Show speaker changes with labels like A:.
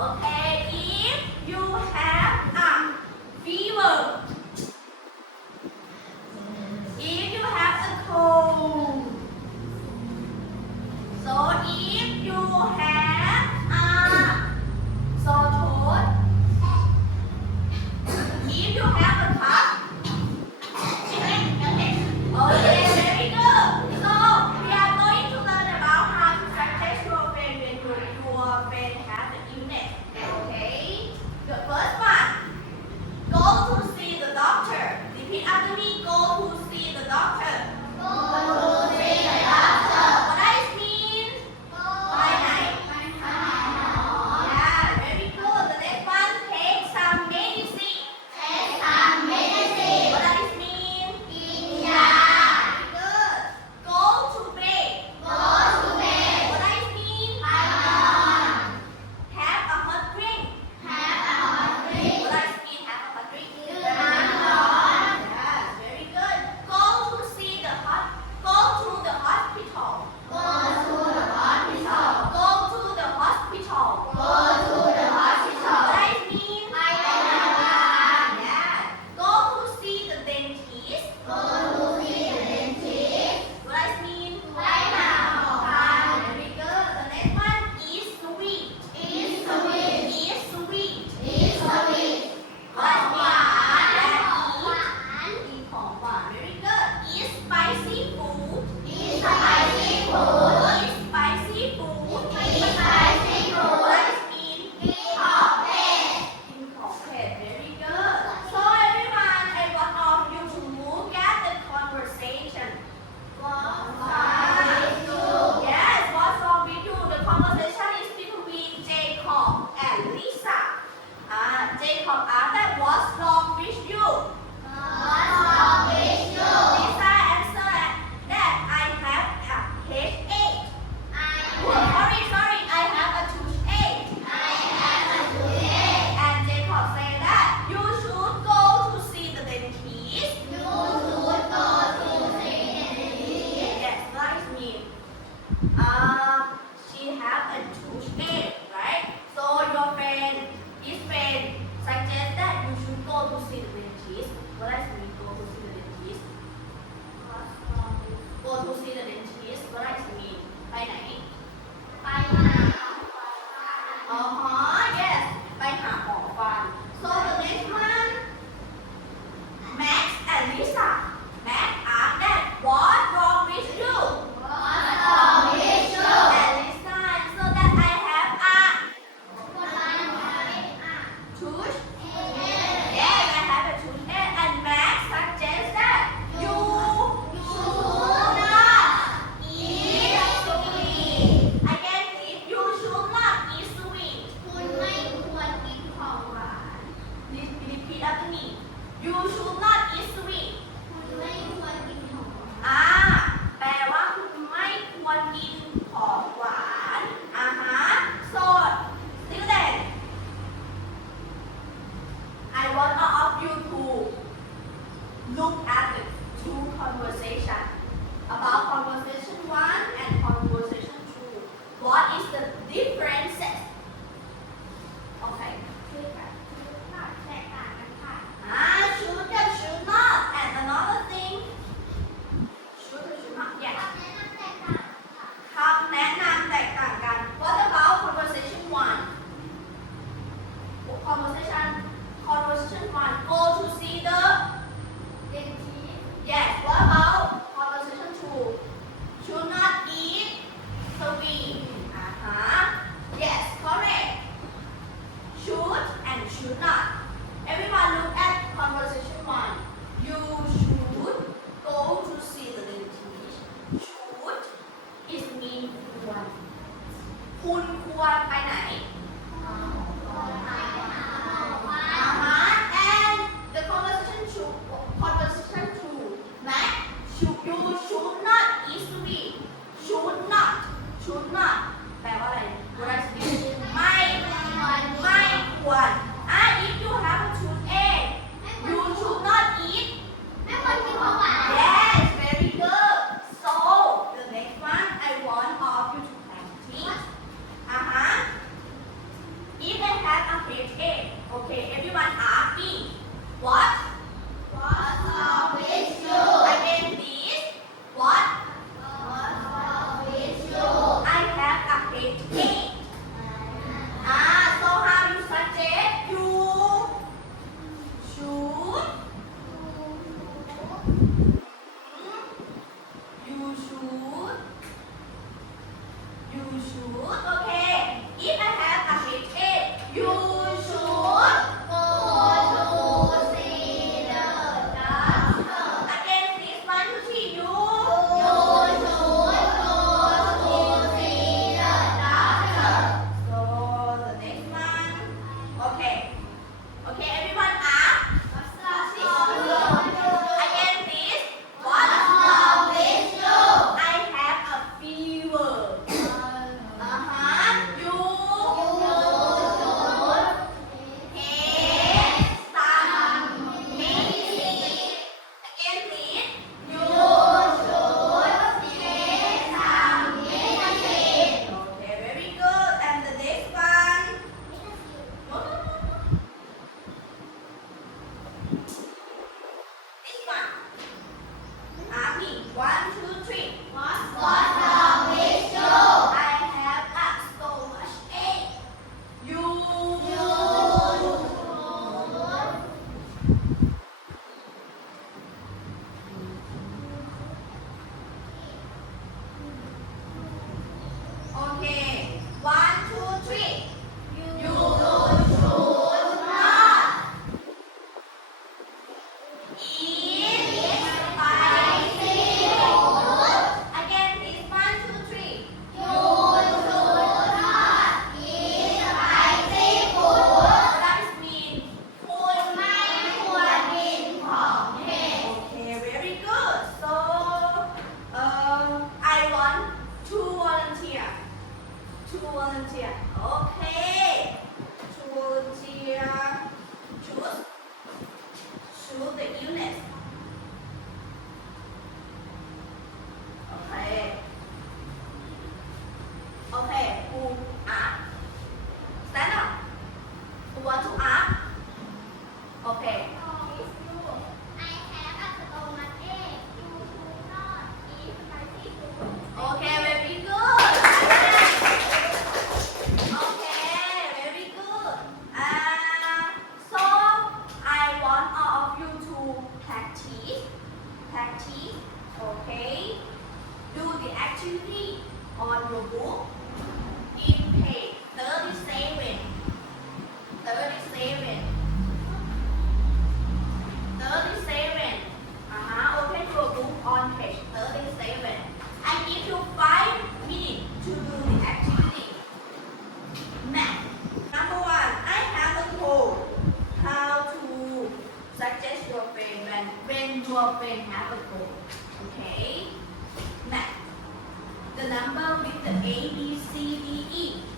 A: okay. มีควร คุณควรไปไหน activity on your book in page 37 37 37 uh-huh. open your book on page 37 I give you 5 minutes to do the activity. Math. Number 1 I have a goal how to suggest your friend when, when your friend have a goal okay? number with the A, B, C, D, E.